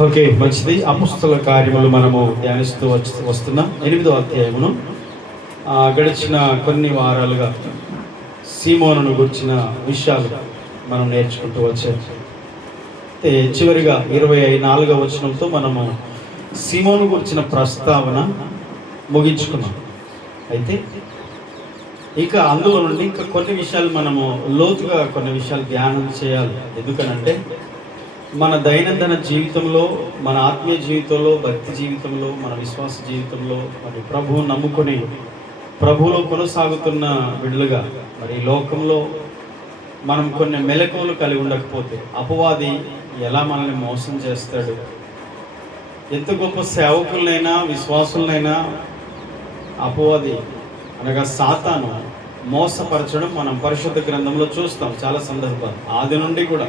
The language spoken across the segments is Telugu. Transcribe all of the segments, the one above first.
ఓకే, మంచిది. అపుస్తల కార్యములు మనము ధ్యానిస్తూ వస్తున్నాం. 8వ అధ్యాయమును గడిచిన కొన్ని వారాలుగా సీమోనును గురించిన విషయాలు మనం నేర్చుకుంటూ వచ్చాము. అయితే చివరిగా 24వ వచనంతో మనము సీమోను గురించిన ప్రస్తావన ముగించుకున్నాం. అయితే ఇక అందులో నుండి ఇంకా కొన్ని విషయాలు మనము లోతుగా కొన్ని విషయాలు ధ్యానం చేయాలి. ఎందుకనంటే మన దైనందిన జీవితంలో, మన ఆత్మీయ జీవితంలో, భక్తి జీవితంలో, మన విశ్వాస జీవితంలో, మరి ప్రభువును నమ్ముకొని ప్రభువులో కొనసాగుతున్న బిడ్డలుగా మరి లోకంలో మనం కొన్ని మెలకువలు కలిగి ఉండకపోతే అపవాది ఎలా మనల్ని మోసం చేస్తాడు. ఎంత గొప్ప సేవకులనైనా విశ్వాసులనైనా అపవాది అనగా సాతాను మోసపరచడం మనం పరిశుద్ధ గ్రంథంలో చూస్తాం చాలా సందర్భాలు. ఆది నుండి కూడా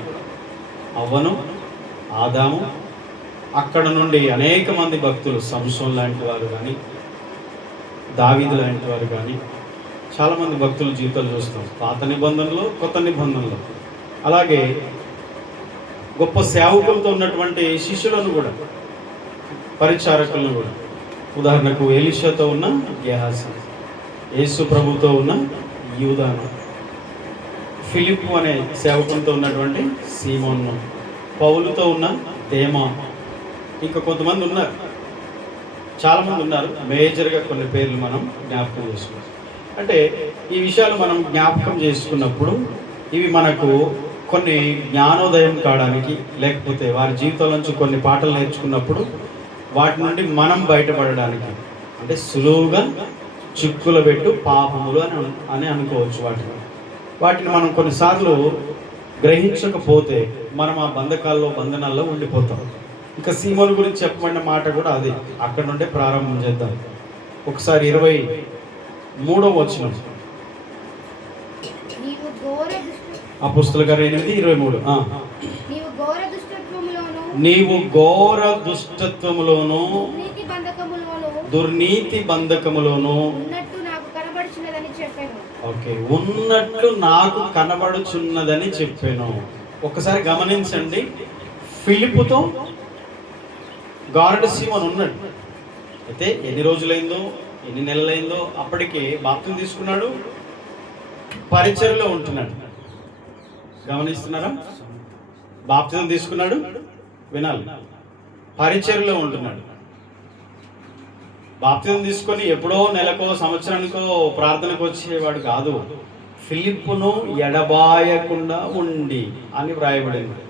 అవ్వను, ఆదాము, అక్కడ నుండి అనేక మంది భక్తులు, సంసోన్ లాంటి వారు కానీ, దావీదు లాంటి వారు కానీ, చాలామంది భక్తుల జీవితాలు చూస్తాం పాత నిబంధనలో, కొత్త నిబంధనలో. అలాగే గొప్ప సేవకులతో ఉన్నటువంటి శిష్యులను కూడా, పరిచారకులను కూడా, ఉదాహరణకు ఎలీషాతో ఉన్న గెహాజీ, యేసు ప్రభుతో ఉన్న యూదాను, ఫిలిప్పు అనే సేవకునితో ఉన్నటువంటి సీమోను, పౌలుతో ఉన్న దేమా, ఇంకా కొంతమంది ఉన్నారు, చాలామంది ఉన్నారు. మేజర్గా కొన్ని పేర్లు మనం జ్ఞాపకం చేసుకున్నాం. అంటే ఈ విషయాలు మనం జ్ఞాపకం చేసుకున్నప్పుడు ఇవి మనకు కొన్ని జ్ఞానోదయం కావడానికి, లేకపోతే వారి జీవితాల నుంచి కొన్ని పాఠాలు నేర్చుకున్నప్పుడు వాటి నుండి మనం బయటపడడానికి, అంటే సులువుగా చిక్కుల పెట్టు పాపములు అని అనుకోవచ్చు. వాటిని మనం కొన్నిసార్లు గ్రహించకపోతే మనం ఆ బంధనాల్లో ఉండిపోతాం. ఇంకా సీమోను గురించి చెప్పబడిన మాట కూడా అది. అక్కడ నుండే ప్రారంభం చేద్దాం. ఒకసారి 23వ వచనం, అపోస్తలుల కార్యం 8:23. నీవు ఘోర దుష్టత్వములోను దుర్నీతి బంధకములోను ఉన్నట్లు నాకు కనబడుచున్నదని చెప్పాను. ఒక్కసారి గమనించండి, ఫిలిప్పుతో గారడి సీమోను ఉన్నాడు. అయితే ఎన్ని రోజులైందో, ఎన్ని నెలలైందో అప్పటికి బాప్తిసం తీసుకున్నాడు, పరిచర్యలో ఉంటున్నాడు. గమనిస్తున్నారా? బాప్తిసం తీసుకున్నాడు, వినాలి, పరిచర్యలో ఉంటున్నాడు. బాప్తిసం తీసుకొని ఎప్పుడో నెలకో సంవత్సరానికో ప్రార్థనకు వచ్చేవాడు కాదు. ఫిలిప్పును ఎడబాయకుండా ఉండి అని వ్రాయబడింది.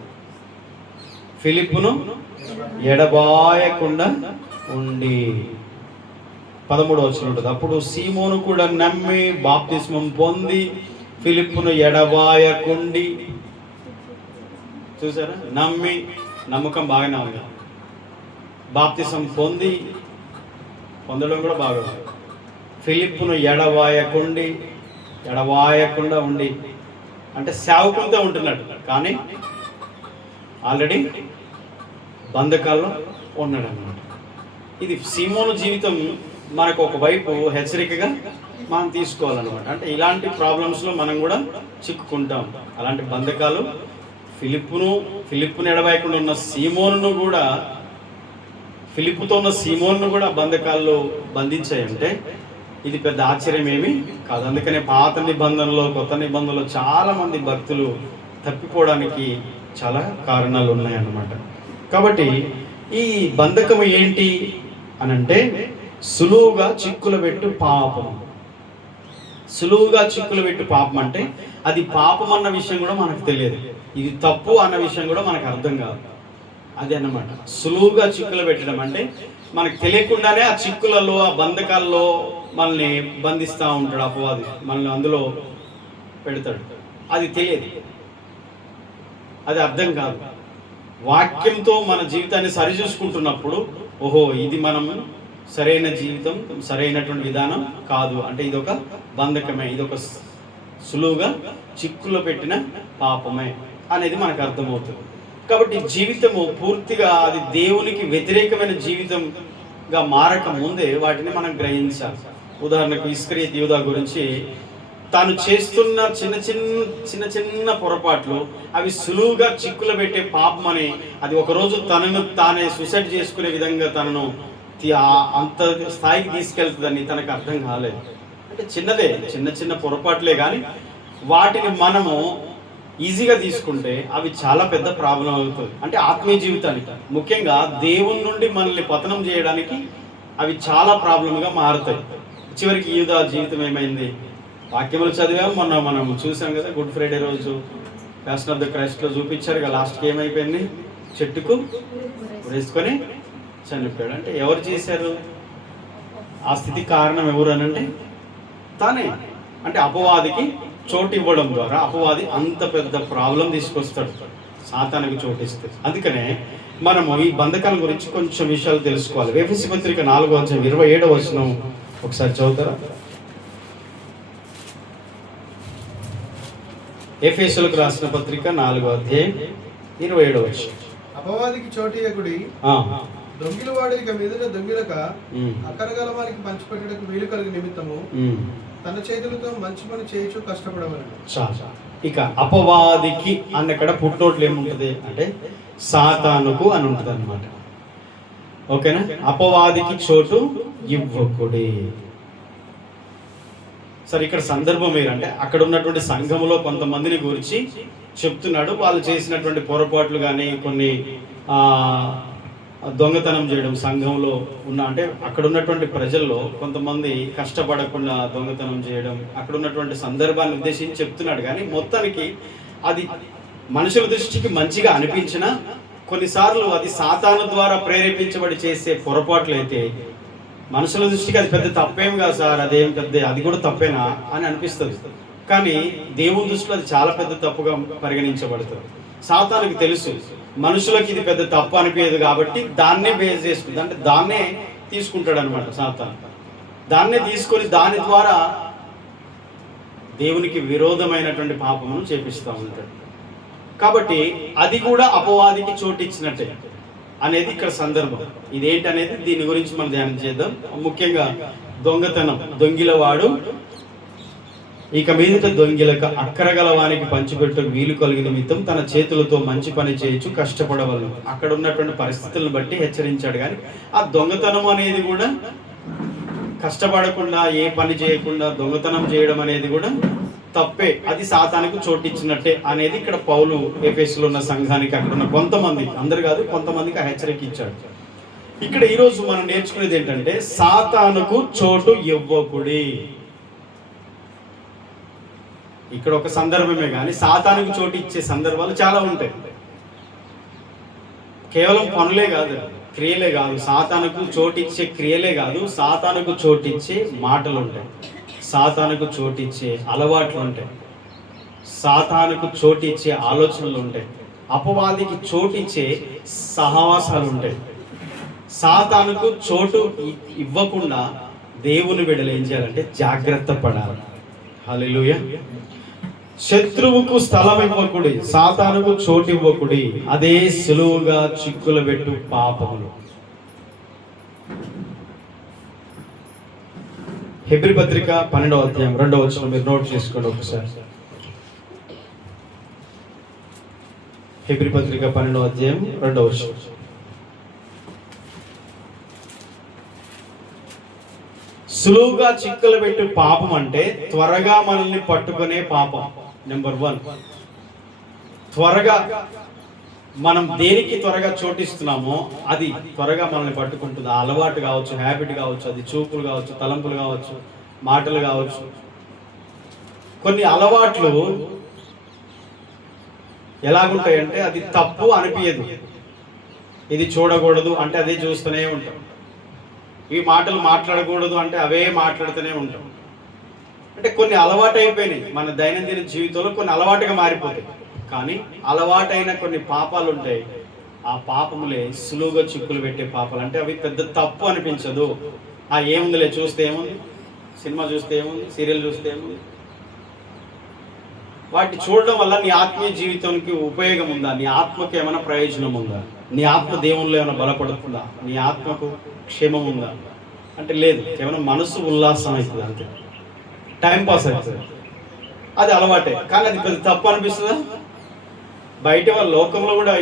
ఫిలిప్పును ఎడబాయకుండా ఉండి 13వ వచనం ఉంటుంది. అప్పుడు సీమోను కూడా నమ్మి బాప్తిస్మం పొంది ఫిలిప్పును ఎడబాయకుండి. చూసారా? నమ్మకం బాగానే ఉంది. బాప్తిసం పొందడం కూడా బాగా. ఫిలిప్పును ఎడవాయకుండా ఉండి అంటే సేవకులతో ఉంటున్నాడు, కానీ ఆల్రెడీ బంధకాల్లో ఉన్నాడు అన్నమాట. ఇది సీమోను జీవితం మనకు ఒకవైపు హెచ్చరికగా మనం తీసుకోవాలన్నమాట. అంటే ఇలాంటి ప్రాబ్లమ్స్లో మనం కూడా చిక్కుకుంటాం. అలాంటి బంధకాలు ఫిలిప్పును ఎడవాయకుండా ఉన్న సీమోనును కూడా, ఫిలిప్పుతో ఉన్న సీమోన్ను కూడా బంధకాల్లో బంధించాయంటే ఇది పెద్ద ఆశ్చర్యం ఏమీ కాదు. అందుకనే పాత నిబంధనలో, కొత్త నిబంధనలో చాలామంది భక్తులు తప్పిపోవడానికి చాలా కారణాలు ఉన్నాయన్నమాట. కాబట్టి ఈ బంధకం ఏంటి అనంటే సులువుగా చిక్కులు పెట్టు పాపం. సులువుగా చిక్కులు పెట్టు పాపం అంటే అది పాపం అన్న విషయం కూడా మనకు తెలియదు, ఇది తప్పు అన్న విషయం కూడా మనకు అర్థం కాదు. అదే అన్నమాట సులువుగా చిక్కులు పెట్టడం అంటే మనకు తెలియకుండానే ఆ చిక్కులలో, ఆ బంధకాల్లో మనల్ని బంధిస్తూ ఉంటాడు అపవాది, మనల్ని అందులో పెడతాడు. అది తెలియదు, అది అర్థం కాదు. వాక్యంతో మన జీవితాన్ని సరిచూసుకుంటున్నప్పుడు ఓహో ఇది మనం సరైన జీవితం, సరైనటువంటి విధానం కాదు, అంటే ఇదొక బంధకమే, ఇదొక సులువుగా చిక్కులో పెట్టిన పాపమే అనేది మనకు అర్థమవుతుంది. కాబట్టి జీవితము పూర్తిగా అది దేవునికి వ్యతిరేకమైన జీవితంగా మారక ముందే వాటిని మనం గ్రహించాలి. ఉదాహరణకు ఇస్కరియోతు యూదా గురించి తాను చేస్తున్న చిన్న చిన్న చిన్న చిన్న పొరపాట్లు అవి సులువుగా చిక్కులు పెట్టే పాపం అని, అది ఒకరోజు తనను తానే సూసైడ్ చేసుకునే విధంగా తనను అంత స్థాయికి తీసుకెళ్తుందని తనకు అర్థం కాలేదు. అంటే చిన్నదే, చిన్న చిన్న పొరపాట్లే, కానీ వాటిని మనము ఈజీగా తీసుకుంటే అవి చాలా పెద్ద ప్రాబ్లం అవుతుంది. అంటే ఆత్మీయ జీవితానికి, ముఖ్యంగా దేవుని నుండి మనల్ని పతనం చేయడానికి అవి చాలా ప్రాబ్లంగా మారుతాయి. చివరికి యూదా జీవితం ఏమైంది? వాక్యములు చదివాం, మొన్న మనం చూసాం కదా, గుడ్ ఫ్రైడే రోజు ప్యాషన్ ఆఫ్ ద క్రైస్ట్లో చూపించారు కదా. లాస్ట్కి ఏమైపోయింది? చెట్టుకు వేసుకొని చనిపోయాడు. అంటే ఎవరు చేశారు ఆ స్థితి? కారణం ఎవరు అని అంటే తానే. అంటే అపవాదికి చోటు ఇవ్వడం ద్వారా అపవాది అంత పెద్ద ప్రాబ్లం తీసుకొస్తాడు సాతానికి చోటిస్తే. అందుకనే మనము ఈ బంధకాల గురించి కొంచెం విషయాలు తెలుసుకోవాలి. ఎఫెసీ పత్రిక 4:27 వచనం ఒకసారి చదువుతారా? ఎఫెసీయులకు రాసిన పత్రిక 4:27. అపవాదికి చోటియకుడి, దొంగిలవాడు ఇక మీదట దొంగిలక అకరగలవానికి పంచిపెట్టడానికి వీలు కలిగి నిమిత్తము తన చేతులతో మంచి పని చేయొచ్చు కష్టపడవలను. ఇక అపవాదికి అన్నక్కడ పుట్టినోట్లు ఏముంటది అంటే సాతానుకు అని ఉంటుంది అనమాట. ఓకేనా? అపవాదికి చోటు ఇవ్వకుడి. సరే, ఇక్కడ సందర్భం ఏంటంటే అక్కడ ఉన్నటువంటి సంఘములో కొంతమందిని గురించి చెప్తున్నాడు. వాళ్ళు చేసినటువంటి పొరపాట్లు కానీ, కొన్ని దొంగతనం చేయడం సంఘంలో ఉన్న, అంటే అక్కడ ఉన్నటువంటి ప్రజల్లో కొంతమంది కష్టపడకుండా దొంగతనం చేయడం, అక్కడ ఉన్నటువంటి సందర్భాన్ని ఉద్దేశించి చెప్తున్నాడు. కానీ మొత్తానికి అది మనుషుల దృష్టికి మంచిగా అనిపించినా కొన్నిసార్లు అది సాతాను ద్వారా ప్రేరేపించబడి చేసే పొరపాట్లు అయితే మనుషుల దృష్టికి అది పెద్ద తప్పేం కాదు సార్, అదేం పెద్ద, అది కూడా తప్పేనా అని అనిపిస్తుంది. కానీ దేవుని దృష్టిలో అది చాలా పెద్ద తప్పుగా పరిగణించబడుతుంది. సాతానుకి తెలుసు మనుషులకి ఇది పెద్ద తప్పు అనిపించదు కాబట్టి దాన్నే బేస్ చేసుకుంది, అంటే దాన్నే తీసుకుంటాడు అనమాట సాతాను. దాన్నే తీసుకొని దాని ద్వారా దేవునికి విరోధమైనటువంటి పాపమును చేపిస్తూ ఉంటాడు. కాబట్టి అది కూడా అపవాదికి చోటిచ్చినట్టే అనేది ఇక్కడ సందర్భం. ఇదేంటి అనేది దీని గురించి మనం ధ్యానం చేద్దాం. ముఖ్యంగా దొంగతనం, దొంగిలవాడు ఇక మీదట దొంగిలక అక్కరగలవానికి పంచిపెట్టు వీలు కలిగిన నిమిత్తం తన చేతులతో మంచి పని చేయొచ్చు కష్టపడవలను. అక్కడ ఉన్నటువంటి పరిస్థితులను బట్టి హెచ్చరించాడు. కానీ ఆ దొంగతనం అనేది కూడా కష్టపడకుండా, ఏ పని చేయకుండా దొంగతనం చేయడం అనేది కూడా తప్పే. అది సాతానికి చోటిచ్చినట్టే అనేది ఇక్కడ పౌలు ఎఫెసులో ఉన్న సంఘానికి, అక్కడ ఉన్న కొంతమంది, అందరు కాదు కొంతమందికి ఆ హెచ్చరిక ఇచ్చాడు. ఇక్కడ ఈరోజు మనం నేర్చుకునేది ఏంటంటే సాతానుకు చోటు ఇవ్వకుడి. ఇక్కడ ఒక సందర్భమే కానీ సాతానుకు చోటు ఇచ్చే సందర్భాలు చాలా ఉంటాయి. కేవలం పనులే కాదు, క్రియలే కాదు, సాతానుకు చోటిచ్చే క్రియలే కాదు, సాతానుకు చోటిచ్చే మాటలు ఉంటాయి, సాతానుకు చోటిచ్చే అలవాట్లు ఉంటాయి, సాతానుకు చోటిచ్చే ఆలోచనలు ఉంటాయి, అపవాదికి చోటిచ్చే సహవాసాలు ఉంటాయి. సాతానుకు చోటు ఇవ్వకుండా దేవుని బిడ్డలు ఏం చేయాలంటే జాగ్రత్త పడాలి. హల్లెలూయా. శత్రువుకు స్థలం ఇవ్వకుడి, సాతానుకు చోటు ఇవ్వకుడి, అదే సులువుగా చిక్కులు పెట్టు పాపములు. హెబ్రీ పత్రిక 12:2 మీరు నోట్ చేసుకోండి ఒకసారి. హెబ్రీ పత్రిక 12:2. సులువుగా చిక్కులు పెట్టు పాపం అంటే త్వరగా మనల్ని పట్టుకునే పాపం. నెంబర్ 1, త్వరగా మనం దేనికి త్వరగా చోటిస్తున్నామో అది త్వరగా మనల్ని పట్టుకుంటుంది. ఆ అలవాటు కావచ్చు, హ్యాబిట్ కావచ్చు, అది చూపులు కావచ్చు, తలంపులు కావచ్చు, మాటలు కావచ్చు. కొన్ని అలవాట్లు ఎలాగుంటాయంటే అది తప్పు అనిపించదు, ఇది చూడకూడదు అంటే అదే చూస్తూనే ఉంటాం, ఈ మాటలు మాట్లాడకూడదు అంటే అవే మాట్లాడుతూనే ఉంటాం. అంటే కొన్ని అలవాటు అయిపోయినాయి మన దైనందిన జీవితంలో, కొన్ని అలవాటుగా మారిపోతాయి. కానీ అలవాటైన కొన్ని పాపాలు ఉంటాయి, ఆ పాపములే సులువుగా చిక్కులు పెట్టే పాపాలు. అంటే అవి పెద్ద తప్పు అనిపించదు. ఏముందిలే, చూస్తే ఏముంది, సినిమా చూస్తే ఏముంది, సీరియల్ చూస్తే ఏముంది. వాటిని చూడడం వల్ల నీ ఆత్మీయ జీవితానికి ఉపయోగం ఉందా? నీ ఆత్మకు ఏమైనా ప్రయోజనం ఉందా? నీ ఆత్మ దేవునిలో ఏమైనా బలపడుతుందా? నీ ఆత్మకు క్షేమం ఉందా అంటే లేదు. కేవలం మనసు ఉల్లాసం అవుతుంది, అంతే, టైంపాస్ అవుతుంది. అది అలవాటే, కానీ అది పెద్ద తప్పు అనిపిస్తుందా? బయట వాళ్ళ లోకంలో కూడా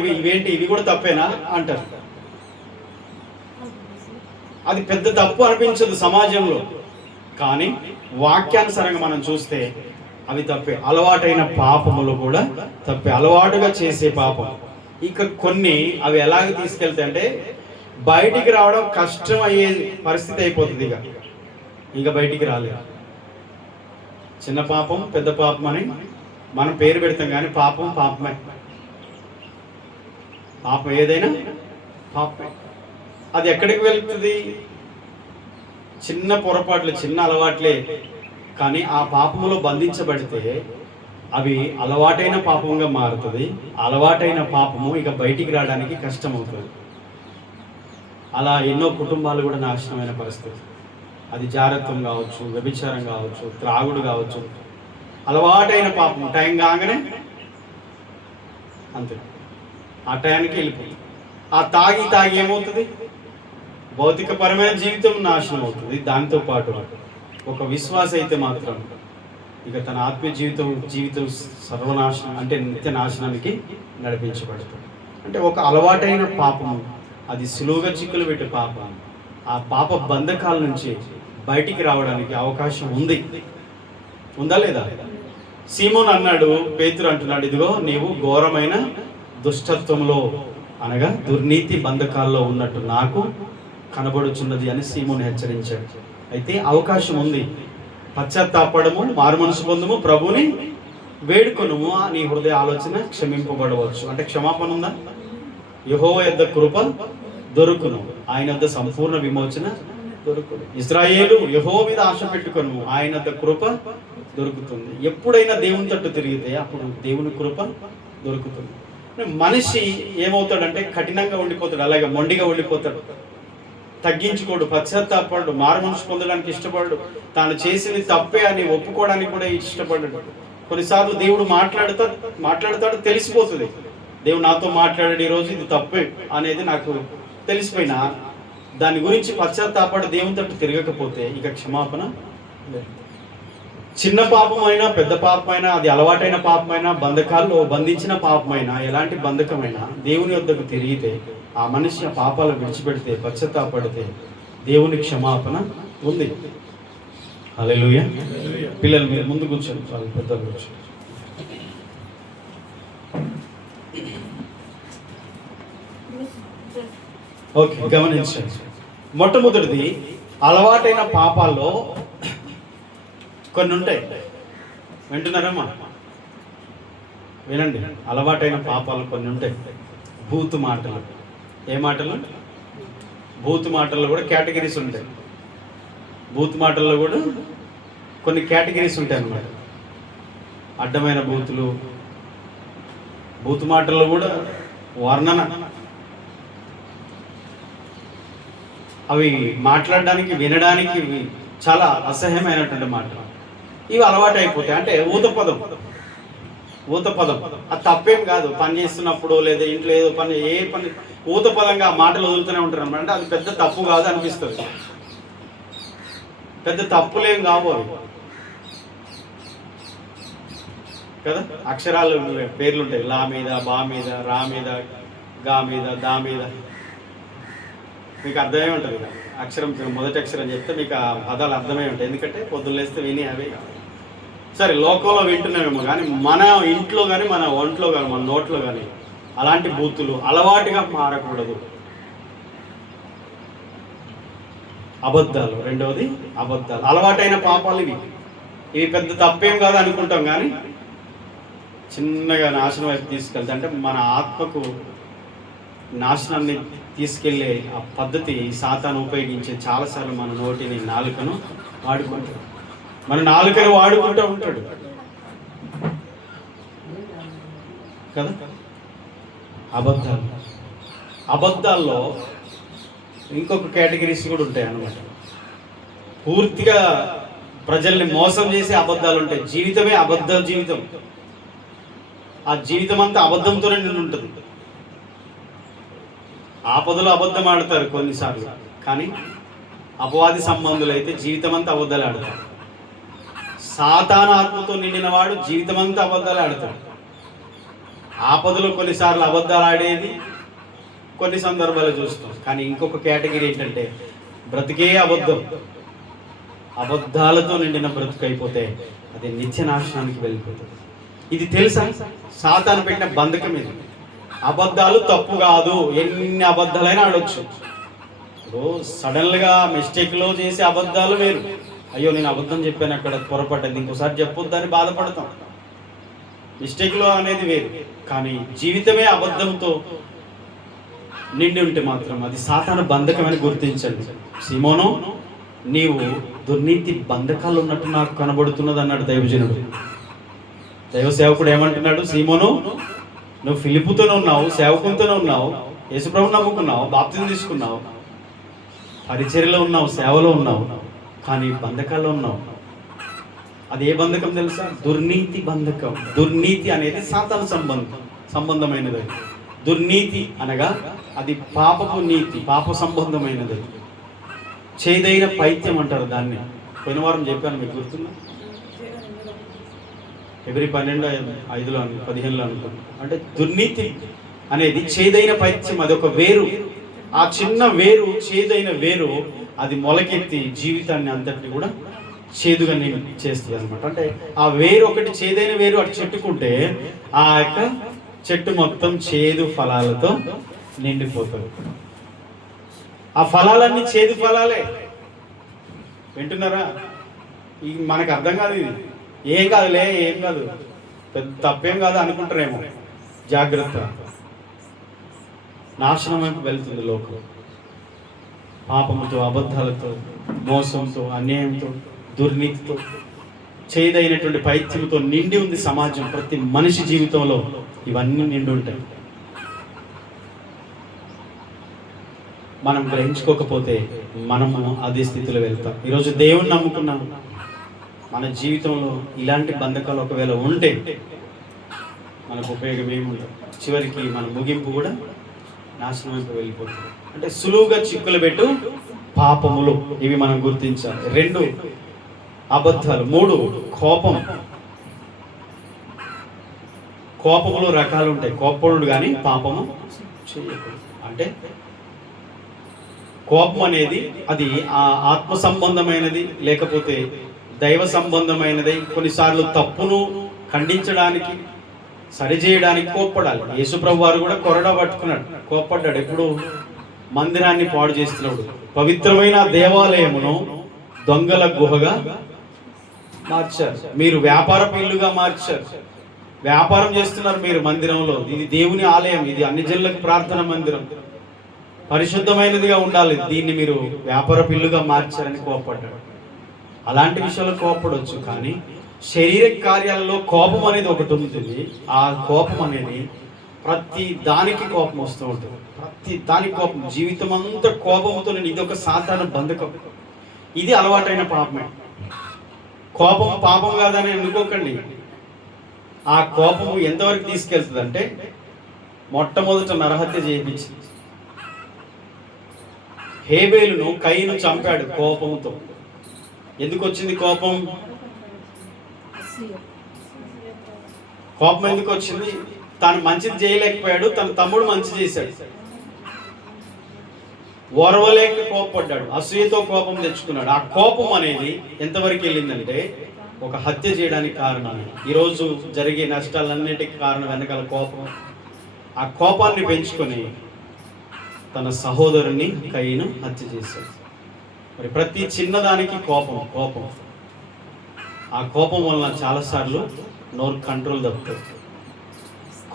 ఇవి కూడా తప్పేనా అంటారు. అది పెద్ద తప్పు అనిపించదు సమాజంలో, కానీ వాక్యానుసారంగా మనం చూస్తే అవి తప్పే. అలవాటైన పాపములు కూడా తప్పే, అలవాటుగా చేసే పాపం. ఇక కొన్ని అవి ఎలాగ తీసుకెళ్తాయి అంటే బయటికి రావడం కష్టం అయ్యే పరిస్థితి అయిపోతుంది. ఇక బయటికి రాలేదు. చిన్న పాపం పెద్ద పాపం అని మనం పేరు పెడతాం, కానీ పాపం పాపమే. పాపం ఏదైనా పాపమే. అది ఎక్కడికి వెళ్తుంది? చిన్న పొరపాట్లు, చిన్న అలవాట్లే, కానీ ఆ పాపములో బంధించబడితే అవి అలవాటైన పాపంగా మారుతుంది. అలవాటైన పాపము ఇక బయటికి రావడానికి కష్టం అవుతుంది. అలా ఎన్నో కుటుంబాలు కూడా నాశనమైన పరిస్థితి. అది జారత్వం కావచ్చు, వ్యభిచారం కావచ్చు, త్రాగుడు కావచ్చు. అలవాటైన పాపం టైం కాగానే అంతే, ఆ టైంకి వెళ్ళిపోతుంది. ఆ తాగి ఏమవుతుంది? భౌతికపరమైన జీవితం నాశనం అవుతుంది. దాంతో పాటు ఒక విశ్వాస అయితే మాత్రం ఇక తన ఆత్మీయ జీవితం సర్వనాశనం, అంటే నిత్య నాశనానికి నడిపించబడుతుంది. అంటే ఒక అలవాటైన పాపము, అది సులువుగా చిక్కులు పెట్టే పాపం, ఆ పాప బంధకాల నుంచి బయటికి రావడానికి అవకాశం ఉందా లేదా? సీమోన్ అన్నాడు, పేతురు అంటున్నాడు, ఇదిగో నీవు ఘోరమైన దుష్టత్వంలో అనగా దుర్నీతి బంధకాల్లో ఉన్నట్టు నాకు కనబడుచున్నది అని సీమోను హెచ్చరించాడు. అయితే అవకాశం ఉంది. పశ్చాత్తాపడము, మారుమనసు పొందుము, ప్రభుని వేడుకొనుము, నీ హృదయ ఆలోచన క్షమింపబడవచ్చు. అంటే క్షమాపణ ఉందా? యెహోవా యొద్ద కృప దొరుకును, ఆయన యొద్ద సంపూర్ణ విమోచన దొరుకును. ఇశ్రాయేలు యెహోవా మీద ఆశ పెట్టుకొను, ఆయన యొద్ద కృప దొరుకుతుంది. ఎప్పుడైనా దేవుని తట్టు తిరిగితే అప్పుడు దేవుని కృప దొరుకుతుంది. మనిషి ఏమవుతాడంటే కఠినంగా ఉండిపోతాడు, అలాగే మొండిగా ఉండిపోతాడు, తగ్గించుకోడు, పశ్చాత్తాపడు, మారుమనసు పొందడానికి ఇష్టపడు, తాను చేసింది తప్పే అని ఒప్పుకోవడానికి కూడా ఇష్టపడ్డాడు. కొన్నిసార్లు దేవుడు మాట్లాడతాడు, తెలిసిపోతుంది, దేవుడు నాతో మాట్లాడాడు ఈరోజు, ఇది తప్పే అనేది నాకు తెలిసిపోయినా దాని గురించి పశ్చాత్తాపడి దేవుని తట్టు తిరగకపోతే ఇక క్షమాపణ లేదు. చిన్న పాపమైనా పెద్ద పాపమైనా, అది అలవాటైన పాపమైనా, బంధకాల్లో బంధించిన పాపమైనా, ఎలాంటి బంధకమైనా దేవుని వద్దకు తిరిగితే ఆ మనిషి ఆ పాపాలు విడిచిపెడితే పశ్చాత్తాపడితే దేవుని క్షమాపణ ఉంది. హల్లెలూయా. పిల్లలు మీరు ముందు కూర్చొని, చాలా పెద్దలు కూర్చొని. ఓకే, గమనించండి. మొట్టమొదటిది, అలవాటైన పాపాల్లో కొన్ని ఉంటాయి. వింటున్నారమ్మా? వినండి. అలవాటైన పాపాలు కొన్ని ఉంటాయి. బూతు మాటలు. ఏ మాటలు? బూతు మాటల్లో కూడా కేటగిరీస్ ఉంటాయి. బూతు మాటల్లో కూడా కొన్ని కేటగిరీస్ ఉంటాయి అన్నమాట. అడ్డమైన బూతులు, బూతు మాటల్లో కూడా వర్ణన, అవి మాట్లాడడానికి వినడానికి చాలా అసహ్యమైనటువంటి మాటలు. ఇవి అలవాటు అయిపోతాయి. అంటే ఊతపదం, అది తప్పేం కాదు. పని చేస్తున్నప్పుడు లేదా ఇంట్లో ఏదో పని, ఏ పని ఊతపదంగా మాటలు వదులుతూనే ఉంటారు అన్నమాట. అంటే అది పెద్ద తప్పు కాదు అనిపిస్తుంది. పెద్ద తప్పులేం కావు అవి కదా. అక్షరాలు పేర్లు ఉంటాయి, లా మీద, బా మీద, రా మీద, గా మీద, దా మీద. మీకు అర్థమే ఉంటుంది కదా. అక్షరం మొదటి అక్షరం చెప్తే మీకు ఆ పదాలు అర్థమై ఉంటాయి. ఎందుకంటే పొద్దులేస్తే విని అవే. సరే, లోకంలో వింటున్నామేమో, కానీ మన ఇంట్లో కానీ, మన ఒంట్లో కానీ, మన నోట్లో కానీ అలాంటి బూతులు అలవాటుగా మారకూడదు. అబద్ధాలు, రెండవది అబద్ధాలు. అలవాటైన పాపాలు ఇవి పెద్ద తప్పేం కాదు అనుకుంటాం, కానీ చిన్నగా నాశనం వైపు తీసుకెళ్తా, అంటే మన ఆత్మకు నాశనాన్ని తీసుకెళ్లే ఆ పద్ధతి సాతాను ఉపయోగించే. చాలాసార్లు మన నోటిని, నాలుకను వాడుకుంటాడు. మన నాలుకను వాడుకుంటూ ఉంటాడు కదా. అబద్ధాల్లో ఇంకొక కేటగిరీస్ కూడా ఉంటాయి అన్నమాట. పూర్తిగా ప్రజల్ని మోసం చేసే అబద్ధాలు ఉంటాయి. జీవితమే అబద్ధ జీవితం. ఆ జీవితం అంతా అబద్ధంతోనే నిండి ఉంటుంది. ఆపదలో అబద్ధం ఆడతారు కొన్నిసార్లు, కానీ అపవాది సంబంధులు అయితే జీవితం అంతా అబద్ధాలు ఆడతారు. సాతాను ఆత్మతో నిండిన వాడు జీవితమంతా అబద్ధాలు ఆడతాడు. ఆపదలో కొన్నిసార్లు అబద్ధాలు ఆడేది కొన్ని సందర్భాలు చూస్తాం. కానీ ఇంకొక కేటగిరీ ఏంటంటే బ్రతికే అబద్ధం. అబద్ధాలతో నిండిన బ్రతుకు అయిపోతే అది నిత్య నాశనానికి వెళ్ళిపోతుంది. ఇది తెలుసా? సాతాను పెట్టిన బంధకం ఇది. అబద్ధాలు తప్పు కాదు, ఎన్ని అబద్ధాలైనా ఆడొచ్చు. ఇప్పుడు సడన్గా మిస్టేక్లో చేసే అబద్ధాలు వేరు. అయ్యో నేను అబద్ధం చెప్పాను, అక్కడ పొరపడ్డది, ఇంకోసారి చెప్పొద్దని బాధపడతాం. మిస్టేక్లో అనేది వేరు. కానీ జీవితమే అబద్ధంతో నిండి ఉంటే మాత్రం అది సాతాను బంధకమని గుర్తించండి. సీమోను, నీవు దుర్నీతి బంధకాలు ఉన్నట్టు నాకు కనబడుతున్నది అన్నాడు దైవజనుడు. దైవ సేవకుడు ఏమంటున్నాడు? సీమోను, నువ్వు ఫిలిప్పుతోనే ఉన్నావు, సేవకునితోనే ఉన్నావు, యేసుప్రభుని నమ్ముకున్నావు, బాప్తిజం తీసుకున్నావు, పరిచర్యలో ఉన్నావు, సేవలో ఉన్నావు, కానీ బంధకాల్లో ఉన్నావు. అది ఏ బంధకం తెలుసా? దుర్నీతి బంధకం. దుర్నీతి అనేది సాతాను సంబంధమైనది. దుర్నీతి అనగా అది పాపపు నీతి, పాప సంబంధమైనది. చేదైన పైత్యం అంటారు దాన్ని. పోయిన వారం చెప్పాను, మీకు గుర్తుందా? ఎవరి 12:5 15 అనుకుంటున్నాను. అంటే దుర్నీతి అనేది చేదైన పైత్యం. అది ఒక వేరు. ఆ చిన్న వేరు, చేదైన వేరు, అది మొలకెత్తి జీవితాన్ని అంతటిని కూడా చేదుగా చేస్తుంది అనమాట. అంటే ఆ వేరు ఒకటి చేదైన వేరు అటు చెట్టుకుంటే ఆ యొక్క చెట్టు మొత్తం చేదు ఫలాలతో నిండిపోతుంది. ఆ ఫలాలన్నీ చేదు ఫలాలే. వింటున్నారా? మనకు అర్థం కాదు. ఇది ఏం కాదులే, ఏం కాదు, పెద్ద తప్పేం కాదు అనుకుంటారేమో. జాగ్రత్త, నాశనం వైపు వెళ్తుంది లోకం. పాపముతో, అబద్ధాలతో, మోసంతో, అన్యాయంతో, దుర్నీతితో, చేదైనటువంటి పైత్యంతో నిండి ఉంది సమాజం. ప్రతి మనిషి జీవితంలో ఇవన్నీ నిండి ఉంటాయి. మనం గ్రహించుకోకపోతే మనము అదే స్థితిలో వెళ్తాం. ఈరోజు దేవుణ్ణి నమ్ముకున్నాము, మన జీవితంలో ఇలాంటి బంధకాలు ఒకవేళ ఉంటే మనకు ఉపయోగం ఏముండదు. చివరికి మన ముగింపు కూడా నాశనం వైపు వెళ్ళిపోతుంది. అంటే సులువుగా చిక్కులు పెట్టు పాపములు, ఇవి మనం గుర్తించాలి. 2 అబద్ధాలు. 3 కోపం. కోపములో రకాలు ఉంటాయి. కోపముడు కానీ పాపము చేయకూడదు. అంటే కోపం అనేది అది ఆ ఆత్మ సంబంధమైనది, లేకపోతే దైవ సంబంధమైనది. కొన్నిసార్లు తప్పును ఖండించడానికి, సరిచేయడానికి కోప్పడాలి. యేసుప్రభు వారు కూడా కొరడా పట్టుకున్నాడు, కోప్పడ్డాడు. ఎప్పుడు? మందిరాన్ని పాడు చేస్తున్నాడు. పవిత్రమైన దేవాలయమును దొంగల గుహగా మార్చారు. మీరు వ్యాపారపు ఇల్లుగా మార్చారు. వ్యాపారం చేస్తున్నారు మీరు మందిరంలో. ఇది దేవుని ఆలయం, ఇది అన్ని జనులకు ప్రార్థన మందిరం, పరిశుద్ధమైనదిగా ఉండాలి. దీన్ని మీరు వ్యాపారపు ఇల్లుగా మార్చారని కోప్పడ్డాడు. అలాంటి విషయాల్లో కోప్పడవచ్చు. కానీ శరీర కార్యాలలో కోపం అనేది ఒకటి ఉంటుంది. ఆ కోపం అనేది ప్రతి దానికి కోపం వస్తూ ఉంటుంది. ప్రతి దానికి కోపం. జీవితం అంతా కోపంతో ఇది ఒక సాధారణ బంధకం. ఇది అలవాటైన పాపమే. కోపం పాపం కాదని అనుకోకండి. ఆ కోపము ఎంతవరకు తీసుకెళ్తుంది అంటే మొట్టమొదట నరహత్య చేయించింది. హేబేలును కయీను చంపాడు కోపంతో. ఎందుకు వచ్చింది కోపం? కోపం ఎందుకు వచ్చింది? తాను మంచిది చేయలేకపోయాడు, తన తమ్ముడు మంచి చేశాడు. ఓర్వలేక కోపపడ్డాడు, అసూయతో కోపం తెచ్చుకున్నాడు. ఆ కోపం అనేది ఎంతవరకు వెళ్ళిందంటే ఒక హత్య చేయడానికి కారణం. ఈరోజు జరిగే నష్టాలన్నిటికీ కారణం వెనకాల కోపం. ఆ కోపాన్ని పెంచుకొని తన సహోదరుని కయీను హత్య చేశాడు. మరి ప్రతి చిన్నదానికి కోపం. ఆ కోపం వలన చాలాసార్లు నోరు కంట్రోల్ తప్పుతుంది.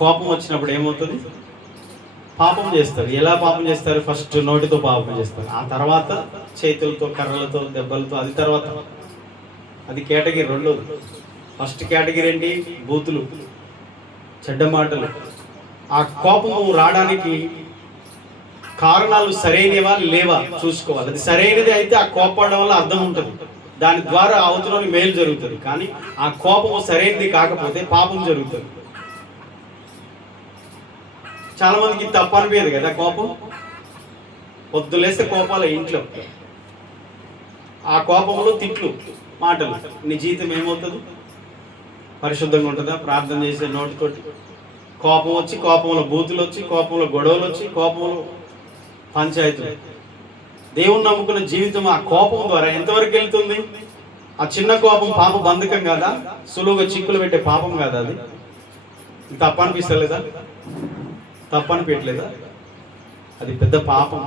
కోపం వచ్చినప్పుడు ఏమవుతుంది? పాపం చేస్తారు. ఎలా పాపం చేస్తారు? ఫస్ట్ నోటితో పాపం చేస్తారు, ఆ తర్వాత చేతులతో, కర్రలతో, దెబ్బలతో, అది తర్వాత. అది కేటగిరీ 2. ఫస్ట్ కేటగిరీ ఏంటి? బూతులు, చెడ్డ మాటలు. ఆ కోపము రావడానికి కారణాలు సరైనవా లేవా చూసుకోవాలి. అది సరైనది అయితే ఆ కోపడడం వల్ల అర్థం ఉంటుంది, దాని ద్వారా అవతలని మేలు జరుగుతుంది. కానీ ఆ కోపము సరైనది కాకపోతే పాపం జరుగుతుంది. చాలా మందికి తప్పు అనిపించదు కదా కోపం. పొద్దులేస్తే కోపాల ఇంట్లో, ఆ కోపంలో తిట్లు, మాటలు. నీ జీవితం ఏమవుతుంది? పరిశుద్ధంగా ఉంటుందా? ప్రార్థన చేసే నోటితోటి కోపం వచ్చి, కోపంలో బూతులు వచ్చి, కోపంలో గొడవలు వచ్చి, కోపంలో పంచాయతీలు. దేవుని నమ్ముకున్న జీవితం ఆ కోపం ద్వారా ఎంతవరకు వెళ్తుంది? ఆ చిన్న కోపం పాప బంధకం కాదా? సులువుగా చిక్కులు పెట్టే పాపం కాదా? అది తప్ప అనిపిస్తలేదా? తప్ప అనిపించలేదా? అది పెద్ద పాపం.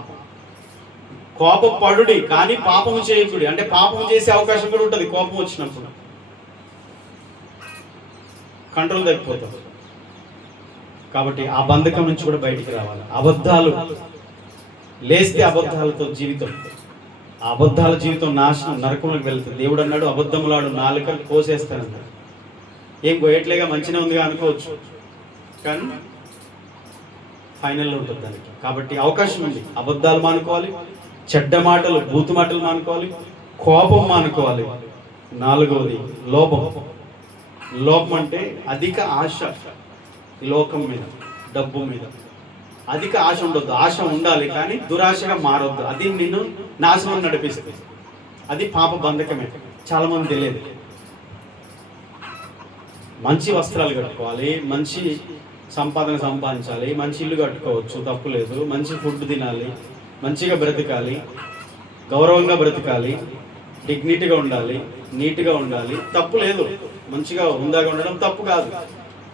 కోపం పడుడి కానీ పాపము చేయకుడి. అంటే పాపం చేసే అవకాశం కూడా ఉంటుంది. కోపం వచ్చినప్పుడు కంట్రోల్ తగ్గిపోతాం. కాబట్టి ఆ బంధకం నుంచి కూడా బయటికి రావాలి. అబద్ధాలు లేస్తే అబద్ధాలతో జీవితం, ఆ అబద్ధాల జీవితం నాశనం, నరకంలోకి వెళ్తుంది. దేవుడు అన్నాడు, అబద్ధములాడు నాలుకలు కోసేస్తానన్నాడు. ఏం కోయట్లేగా, మంచిగా ఉందిగా అనుకోవచ్చు, కానీ ఫైనల్లో ఉంటుంది దానికి. కాబట్టి అవకాశం ఉంది. అబద్ధాలు మానుకోవాలి, చెడ్డ మాటలు, బూతు మాటలు మానుకోవాలి, కోపం మానుకోవాలి. 4వది లోభం. లోభం అంటే అధిక ఆశ. లోకం మీద, డబ్బు మీద అధిక ఆశ ఉండొద్దు. ఆశ ఉండాలి కానీ దురాశగా మారొద్దు. అది నిన్ను నాశనం నడిపిస్తుంది. అది పాప బంధకమే. చాలా మంది తెలియదు. మంచి వస్త్రాలు కట్టుకోవాలి, మంచి సంపాదన సంపాదించాలి, మంచి ఇల్లు కట్టుకోవచ్చు, తప్పు లేదు. మంచి ఫుడ్ తినాలి, మంచిగా బ్రతకాలి, గౌరవంగా బ్రతకాలి, డిగ్నిటీగా ఉండాలి, నీట్గా ఉండాలి, తప్పు లేదు. మంచిగా హుందాగా ఉండడం తప్పు కాదు.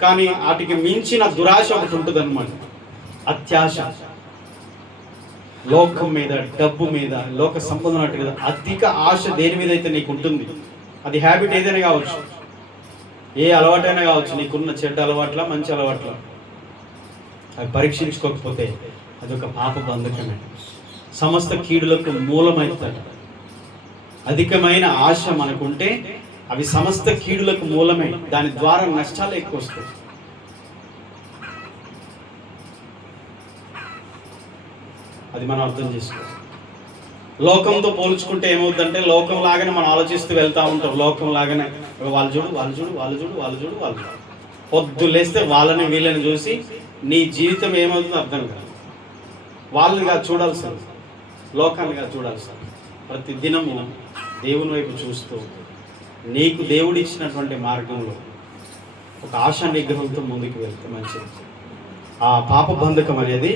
కానీ వాటికి మించిన దురాశ ఒకటి ఉంటుంది అన్నమాట. అత్యాశ. లోకం మీద, డబ్బు మీద, లోక సంపద మీద అధిక ఆశ దేని మీద అయితే నీకు ఉంటుంది, అది హ్యాబిట్ ఏదైనా కావచ్చు, ఏ అలవాటైనా కావచ్చు, నీకున్న చెడ్డ అలవాట్ల, మంచి అలవాట్ల, అవి పరీక్షించుకోకపోతే అదొక పాప బంధకమే. సమస్త కీడులకు మూలమవుతాడు. అధికమైన ఆశ మనకుంటే అవి సమస్త కీడులకు మూలమే. దాని ద్వారా నష్టాలు ఎక్కువ వస్తాయి. అది మనం అర్థం చేసుకోవాలి. లోకంతో పోల్చుకుంటే ఏమవుతుందంటే లోకం లాగానే మనం ఆలోచిస్తూ వెళ్తూ ఉంటాం. లోకం లాగానే వాళ్ళు చూడు, వాళ్ళు చూడు, వాళ్ళు చూడు, వాళ్ళు చూడు, వాళ్ళు చూడు. పొద్దు లేస్తే వాళ్ళని వీళ్ళని చూసి నీ జీవితం ఏమవుతుందో అర్థం కాదు. వాళ్ళనిగా చూడాల్సింది, లోకాన్నిగా చూడాల్సింది. ప్రతి దినము దేవుని వైపు చూస్తూ నీకు దేవుడు ఇచ్చినటువంటి మార్గంలో ఒక ఆశా నిగ్రహంతో ముందుకు వెళ్తే మంచిది. ఆ పాప బంధకం అనేది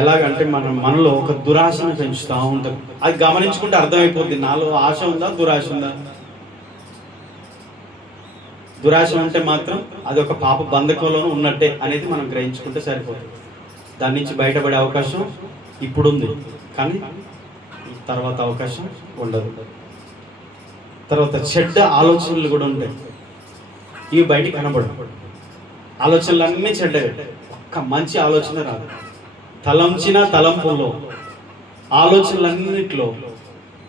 ఎలాగంటే మనలో ఒక దురాశను పెంచుతూ ఉంటుంది. అది గమనించుకుంటే అర్థమైపోద్ది, నాలో ఆశ ఉందా, దురాశ ఉందా. దురాశ ఉంటే మాత్రం అది ఒక పాప బంధకంలోనూ ఉన్నట్టే అనేది మనం గ్రహించుకుంటే సరిపోతుంది. దాని నుంచి బయటపడే అవకాశం ఇప్పుడుంది, కానీ తర్వాత అవకాశం ఉండదు. తర్వాత చెడ్డ ఆలోచనలు కూడా ఉంటాయి. ఇవి బయటికి కనబడవు. ఆలోచనలు అన్నీ చెడ్డవే, ఒక్క మంచి ఆలోచన రాదు. తలంచిన తలంపుల్లో, ఆలోచనలన్నింటిలో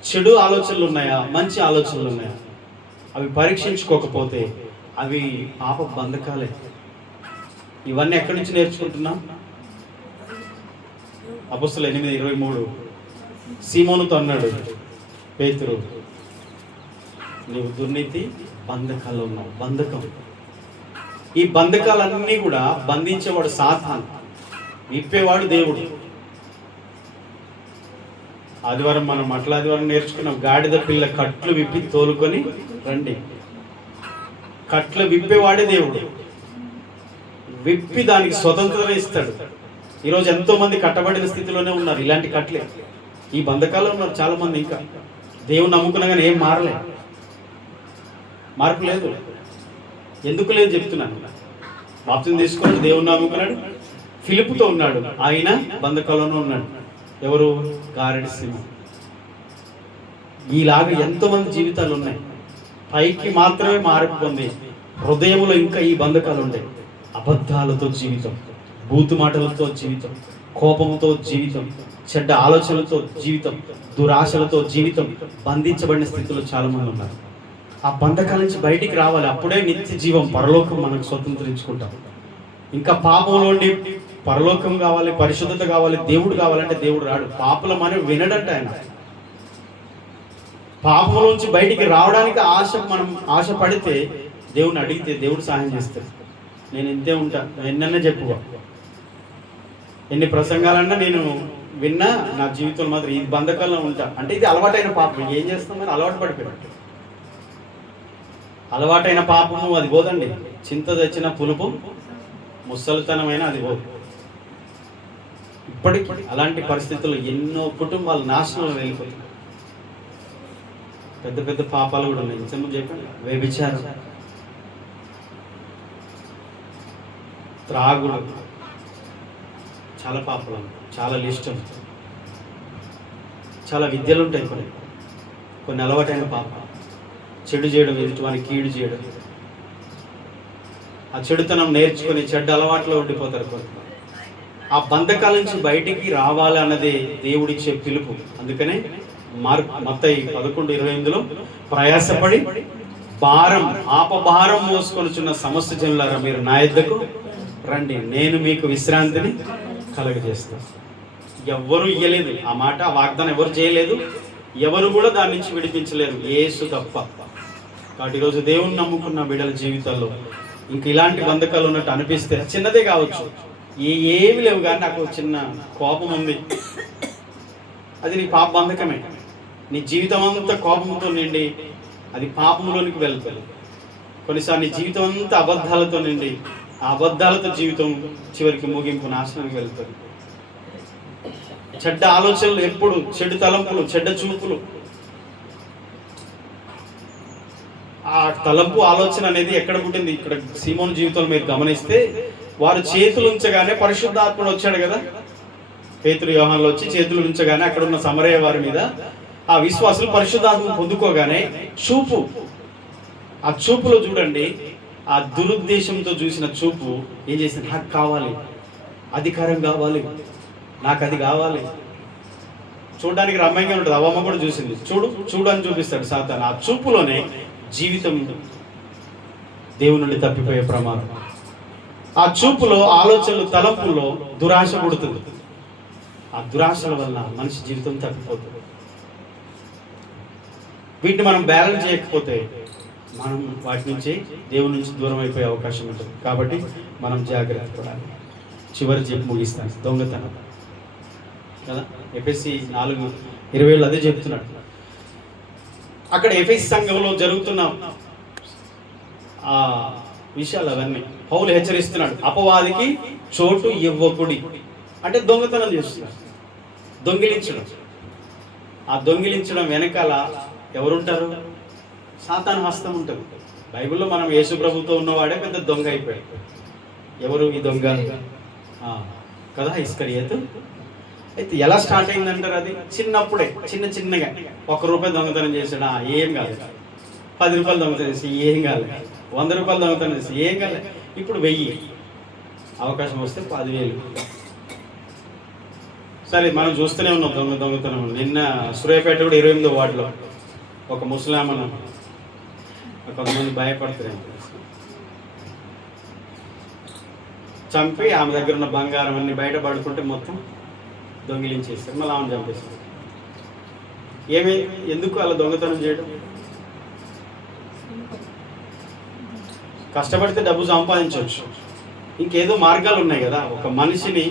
చెడు ఆలోచనలు ఉన్నాయా, మంచి ఆలోచనలు ఉన్నాయా, అవి పరీక్షించుకోకపోతే అవి పాప బంధకాలే. ఇవన్నీ ఎక్కడి నుంచి నేర్చుకుంటున్నాం? అపోస్తలుల 8:23 సీమోనుతో అన్నాడు పేతురు, నీవు దుర్నీతి బంధకాల్లో ఉన్నావు. బంధకం. ఈ బంధకాలన్నీ కూడా బంధించేవాడు సాతాను, విప్పేవాడు దేవుడు. ఆదివారం మనం ఆదివారం నేర్చుకున్నాం, గాడిద పిల్ల కట్లు విప్పి తోలుకొని రండి. కట్లు విప్పేవాడే దేవుడు. విప్పి దానికి స్వతంత్రత ఇస్తాడు. ఈరోజు ఎంతో మంది కట్టబడిన స్థితిలోనే ఉన్నారు. ఇలాంటి కట్లే ఈ బంధకాల్లో ఉన్నారు చాలా మంది. ఇంకా దేవుని నమ్ముకున్నా కానీ ఏం మారలే, మార్పు లేదు. ఎందుకు లేదు చెప్తున్నాను. బాప్తిసం తీసుకున్నాడు, దేవుని నమ్ముకున్నాడు, ఫిలిప్పుతో ఉన్నాడు, ఆయన బంధకాల్లోనే ఉన్నాడు. ఎవరు? గారెడి సింహం. ఈలాగా ఎంతో మంది జీవితాలు ఉన్నాయి. పైకి మాత్రమే మార్పు పొంది హృదయంలో ఇంకా ఈ బంధకాలు ఉంటాయి. అబద్ధాలతో జీవితం, బూతు మాటలతో జీవితం, కోపంతో జీవితం, చెడ్డ ఆలోచనలతో జీవితం, దురాశలతో జీవితం, బంధించబడిన స్థితిలో చాలా మంది ఉన్నారు. ఆ బంధకాల నుంచి బయటికి రావాలి. అప్పుడే నిత్య జీవం, పరలోకం మనకు స్వతంత్రించుకుంటాం. ఇంకా పాపంలోండి పరలోకం కావాలి, పరిశుద్ధత కావాలి, దేవుడు కావాలంటే దేవుడు రాడు. పాపలమని వినడంట ఆయన. పాపంలోంచి బయటికి రావడానికి మనం ఆశ పడితే, దేవుని అడిగితే దేవుడు సహాయం చేస్తాడు. నేను ఇంతే ఉంటా, ఎన్నన్నా చెప్పుకో, ఎన్ని ప్రసంగాలన్నా నేను విన్నా, నా జీవితంలో మాత్రం ఈ బంధకాల్లో ఉంటా అంటే ఇది అలవాటైన పాపం. ఏం చేస్తాం? మరి అలవాటు పడిపోయినట్టు. అలవాటైన పాపము అది పోదండి. చింత తెచ్చిన పులుపు ముసలితనమైన అది పోదు. ఇప్పటికీ అలాంటి పరిస్థితుల్లో ఎన్నో కుటుంబాలు నాశనం వెళ్ళిపోతాయి. పెద్ద పెద్ద పాపాలు కూడా ఉన్నాయి. నిజంగా చెప్పండి, వ్యభిచారం, త్రాగుడు, చాలా పాపాలు, చాలా లిస్ట్, చాలా విద్యలు ఉంటాయి. కొన్ని అలవాటైన పాప, చెడు చేయడం, ఎదుటి వారికి కీడు చేయడం, ఆ చెడుతనం నేర్చుకుని చెడ్డ అలవాట్లో ఉండిపోతారు కొంత. ఆ బంధకాల నుంచి బయటికి రావాలి అన్నది దేవుడిచ్చే పిలుపు. అందుకనే మత్తయి 11:28లో ప్రయాసపడి భారం మోసుకొనుచున్న సమస్త జనులారా మీరు నా యొద్దకు రండి, నేను మీకు విశ్రాంతిని కలగజేస్తాను. ఎవ్వరూ ఇయ్యలేదు ఆ మాట, ఆ వాగ్దానం ఎవరు చేయలేదు, ఎవరు కూడా దాని నుంచి విడిపించలేరు, యేసు తప్ప. కాబట్టి ఈరోజు దేవుని నమ్ముకున్న బిడ్డల జీవితాల్లో ఇంక ఇలాంటి బంధకాలు ఉన్నట్టు అనిపిస్తే, చిన్నదే కావచ్చు, ఏమి లేవు కానీ నాకు చిన్న కోపం ఉంది, అది నీ పాప బంధకమే. నీ జీవితం అంతా కోపంతో నిండి అది పాపంలోనికి వెళ్తుంది. కొన్నిసార్లు నీ జీవితం అంతా అబద్ధాలతో నిండి ఆ అబద్ధాలతో జీవితం చివరికి ముగింపు నాశనానికి వెళ్తుంది. చెడ్డ ఆలోచనలు, ఎప్పుడు చెడు తలంపులు, చెడ్డ చూపులు. ఆ తలంపు ఆలోచన అనేది ఎక్కడ పుట్టింది? ఇక్కడ సీమోను జీవితంలో మీరు గమనిస్తే, వారు చేతులు ఉంచగానే పరిశుద్ధాత్ముడు వచ్చాడు కదా. పేతురు యోహానులు వచ్చి చేతులు ఉంచగానే అక్కడ ఉన్న సమరయ వారి మీద ఆ విశ్వాసులు పరిశుద్ధాత్మను పొందుకోగానే చూపు, ఆ చూపులో చూడండి, ఆ దురుద్దేశంతో చూసిన చూపు ఏం చేసింది? నాకు కావాలి, అధికారం కావాలి, నాకు అది కావాలి. చూడడానికి రమ్యంగా ఉంటుంది, అవ్వమ్మ కూడా చూసింది. చూడు అని చూపిస్తాడు సాతాను. ఆ చూపులోనే జీవితం దేవుని నుండి తప్పిపోయే ప్రమాదం. ఆ చూపులో, ఆలోచనలు, తలంపుల్లో దురాశ పుడుతుంది. ఆ దురాశల వల్ల మనిషి జీవితం తప్పిపోతుంది. వీటిని మనం బ్యాలెన్స్ చేయకపోతే మనం వాటి నుంచి, దేవుని నుంచి దూరం అయిపోయే అవకాశం ఉంటుంది. కాబట్టి మనం జాగ్రత్త పడాలి. చివరి చెప్పి ముగిస్తాను, దొంగతనం కదా. ఎఫెసీ 4:20 అదే చెప్తున్నాడు. అక్కడ ఎఫెసీ సంఘంలో జరుగుతున్న ఆ విషయాలు అవన్నీ పౌలు హెచ్చరిస్తున్నాడు. అపవాదికి చోటు ఇవ్వకుడి అంటే దొంగతనం చేస్తున్నాడు, దొంగిలించడం. ఆ దొంగిలించడం వెనకాల ఎవరుంటారు? సాతాను హస్తం ఉంటుంది. బైబిల్లో మనం యేసు ప్రభుతో ఉన్నవాడే పెద్ద దొంగ అయిపోయాడు. ఎవరు ఈ దొంగ కదా? ఇస్కరియోతు. అయితే ఎలా స్టార్ట్ అయిందంటారు? అది చిన్నప్పుడే, చిన్నగా ₹1 దొంగతనం చేశాడు, ఏం కాలేదు. ₹10 దొంగతనం చేసి ఏం కాలేదు. ₹100 దొంగతనం చేసి ఏం కాలేదు. ఇప్పుడు 1000, అవకాశం వస్తే 10,000. సరే, మనం చూస్తూనే ఉన్నాం దొంగతనం. నిన్న సూర్యాపేట కూడా 28వ వార్డులో ఒక ముస్లామను కొంతమంది భయపడతారు, చంపి ఆమె దగ్గర ఉన్న బంగారం అన్ని బయట పడుకుంటే మొత్తం దొంగిలించేస్తారు. మళ్ళీ ఆమెను చంపేస్తారు. ఎందుకు అలా దొంగతనం చేయడం? కష్టపడితే డబ్బు సంపాదించవచ్చు, ఇంకేదో మార్గాలు ఉన్నాయి కదా. ఒక మనిషిని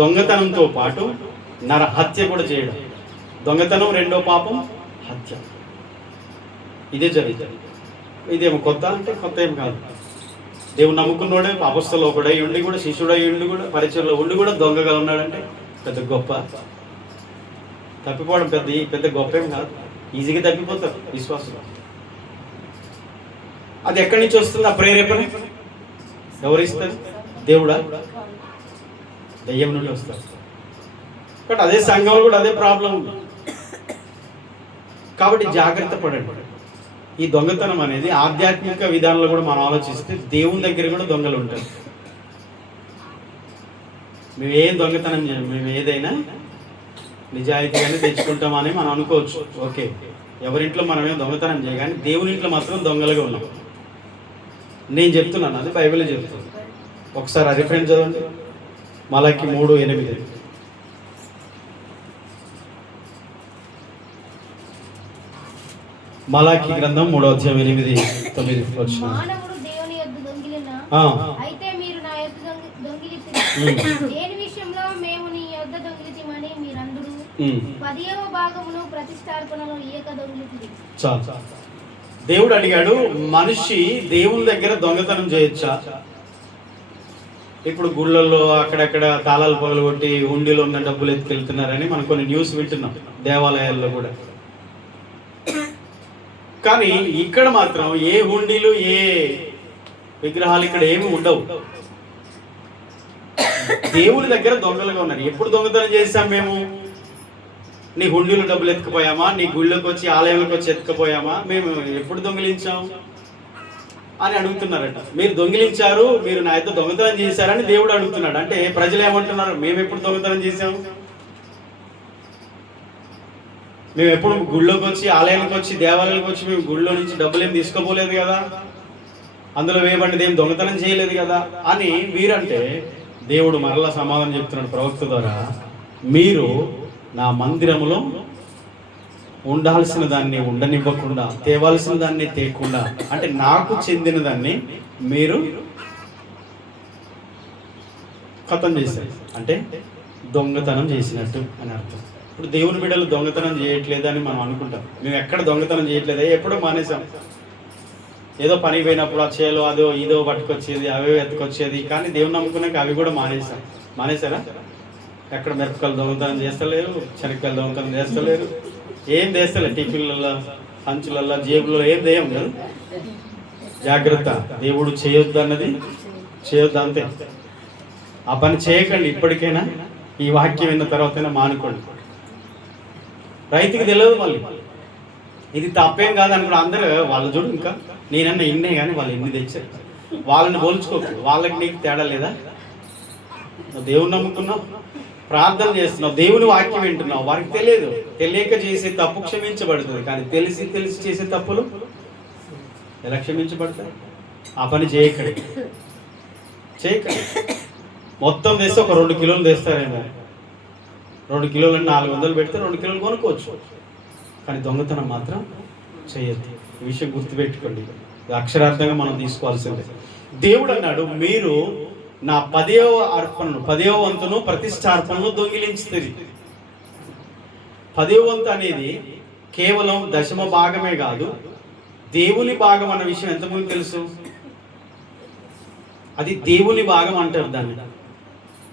దొంగతనంతో పాటు హత్య కూడా చేయడం. దొంగతనం రెండో పాపం, హత్య. ఇదే జరుగుతుంది. ఇదేమో కొత్త అంటే కొత్త ఏం కాదు. దేవుని నమ్ముకున్నోడే అపొస్తలుడు ఒకడై ఉండి కూడా, శిష్యుడై ఉండి కూడా, పరిచయంలో ఉండి కూడా దొంగగా ఉన్నాడంటే పెద్ద గొప్ప. తప్పిపోవడం పెద్ద గొప్ప ఏం కాదు. ఈజీగా తప్పిపోతారు విశ్వాసులు. అది ఎక్కడి నుంచి వస్తుంది? ఆ ప్రేరేపణ ఎవరిస్తారు? దేవుడా? దయ్యం నుండి వస్తారు. కాబట్టి అదే సంఘంలో కూడా అదే ప్రాబ్లం ఉంది. కాబట్టి జాగ్రత్త పడండి. ఈ దొంగతనం అనేది ఆధ్యాత్మిక విధానంలో కూడా మనం ఆలోచిస్తే దేవుని దగ్గర కూడా దొంగలు ఉంటారు. మేము ఏం దొంగతనం చేయం, మేము ఏదైనా నిజాయితీగానే తెచ్చుకుంటామని మనం అనుకోవచ్చు. ఓకే, ఎవరింట్లో మనమేం దొంగతనం చేయ, కానీ దేవుని ఇంట్లో మాత్రం దొంగలుగా ఉన్నాం. నేను చెప్తున్నాను, అది బైబిల్లో చెప్తుంది. ఒకసారి ఆ రిఫరెన్స్ చదవండి, మలాకి 3:8. మలాకి గ్రంథం 3:8-9 వచ్చిన. మానవుడు దేవుని యొద్ద దొంగిలిన, అయితే మీరు నా యొద్ద దొంగిలితిరి. దేని విషయంలో మేము నీ యొద్ద దొంగిలితిమని మీరందరూ 10వ భాగమును ప్రతిష్టార్పణలో ఇయ్యక దొంగిలితిరి. చాలు. దేవుడు అడిగాడు, మనిషి దేవుని దగ్గర దొంగతనం చేయొచ్చా? ఇప్పుడు గుళ్ళల్లో అక్కడక్కడ తాళాలు పగలగొట్టి హుండీలో ఉన్న డబ్బులు ఎత్తుకెళ్తున్నారని మనం కొన్ని న్యూస్ వింటున్నాం, దేవాలయాల్లో కూడా. కానీ ఇక్కడ మాత్రం ఏ హుండీలు ఏ విగ్రహాలు ఇక్కడ ఏమి ఉండవు. దేవుని దగ్గర దొంగలుగా ఉన్నారు. ఎప్పుడు దొంగతనం చేశాం మేము? నీ హుండీలో డబ్బులు ఎత్తుకుపోయామా? నీ గుళ్ళకి వచ్చి ఆలయంలోకి వచ్చి ఎత్తుకుపోయామా? మేము ఎప్పుడు దొంగిలించాం అని అడుగుతున్నారట. మీరు దొంగిలించారు, మీరు నా యొక్క దొంగతనం చేశారని దేవుడు అడుగుతున్నాడు. అంటే ప్రజలు ఏమంటున్నారు? మేము ఎప్పుడు దొంగతనం చేశాము? మేము ఎప్పుడు గుళ్ళోకి వచ్చి ఆలయానికి వచ్చి దేవాలయానికి వచ్చి మేము గుళ్ళో నుంచి డబ్బులు ఏం తీసుకోపోలేదు కదా, అందులో వేయబడినది ఏం దొంగతనం చేయలేదు కదా అని వీరంటే, దేవుడు మరలా సమాధానం చెప్తున్నాడు ప్రవక్త ద్వారా, మీరు నా మందిరములో ఉండాల్సిన దాన్ని ఉండనివ్వకుండా, తేవాల్సిన దాన్ని తేకుండా, అంటే నాకు చెందిన దాన్ని మీరు ఖతం చేశారు, అంటే దొంగతనం చేసినట్టు అని అర్థం. ఇప్పుడు దేవుని బిడ్డలు దొంగతనం చేయట్లేదని మనం అనుకుంటాం. మేము ఎక్కడ దొంగతనం చేయట్లేదు, ఎప్పుడో మానేసాం. ఏదో పని పోయినప్పుడు ఆ చేలో అదో ఇదో పట్టుకొచ్చేది, అవే ఎత్తుకొచ్చేది. కానీ దేవుని నమ్ముకున్నాక అవి కూడా మానేసాం. మానేసారా? ఎక్కడ మిరపకాయలు దొంగతనం చేస్తలేరు, శనక్కాయలు దొంగతనం చేస్తలేరు, ఏం చేస్తలేదు. టిఫిన్లలో, సంచులలో, జేబులలో ఏం దేయం లేదు. జాగ్రత్త, దేవుడు చేయొద్దు అన్నది చేయొద్దు, అంతే. ఆ పని చేయకండి. ఇప్పటికైనా ఈ వాక్యం విన్న తర్వాతైనా మానుకోండి. రైతుకి తెలియదు మళ్ళీ ఇది తప్పేం కాదనుకో. అందరూ వాళ్ళు చూడు, ఇంకా నేనన్నా ఇన్నే కానీ వాళ్ళు ఎన్ని తెచ్చారు, వాళ్ళని పోల్చుకోకు. వాళ్ళకి నీకు తేడా లేదా? దేవుని నమ్ముకున్నావు, ప్రార్థన చేస్తున్నావు, దేవుని వాక్యం వింటున్నావు, వారికి తెలియదు. తెలియక చేసే తప్పు క్షమించబడుతుంది, కానీ తెలిసి చేసే తప్పులు ఎలా క్షమించబడతాయి? ఆ పని చేయకండి. మొత్తం తెస్తే ఒక 2 కిలోలు తెస్తారేమో. 2 కిలోలు 400 పెడితే 2 కిలోలు కొనుక్కోవచ్చు, కానీ దొంగతనం మాత్రం చేయొద్దు. ఈ విషయం గుర్తుపెట్టుకోండి, అక్షరార్థంగా మనం తీసుకోవాల్సిందే. దేవుడు అన్నాడు, మీరు నా 10వ అర్పణను, 10వ వంతును, ప్రతిష్టార్పణను దొంగిలించుతుంది. 10వ వంతు అనేది కేవలం 10వ భాగమే కాదు, దేవుని భాగం అన్న విషయం ఎంతమంది తెలుసు? అది దేవుని భాగం అంటారు దాన్ని.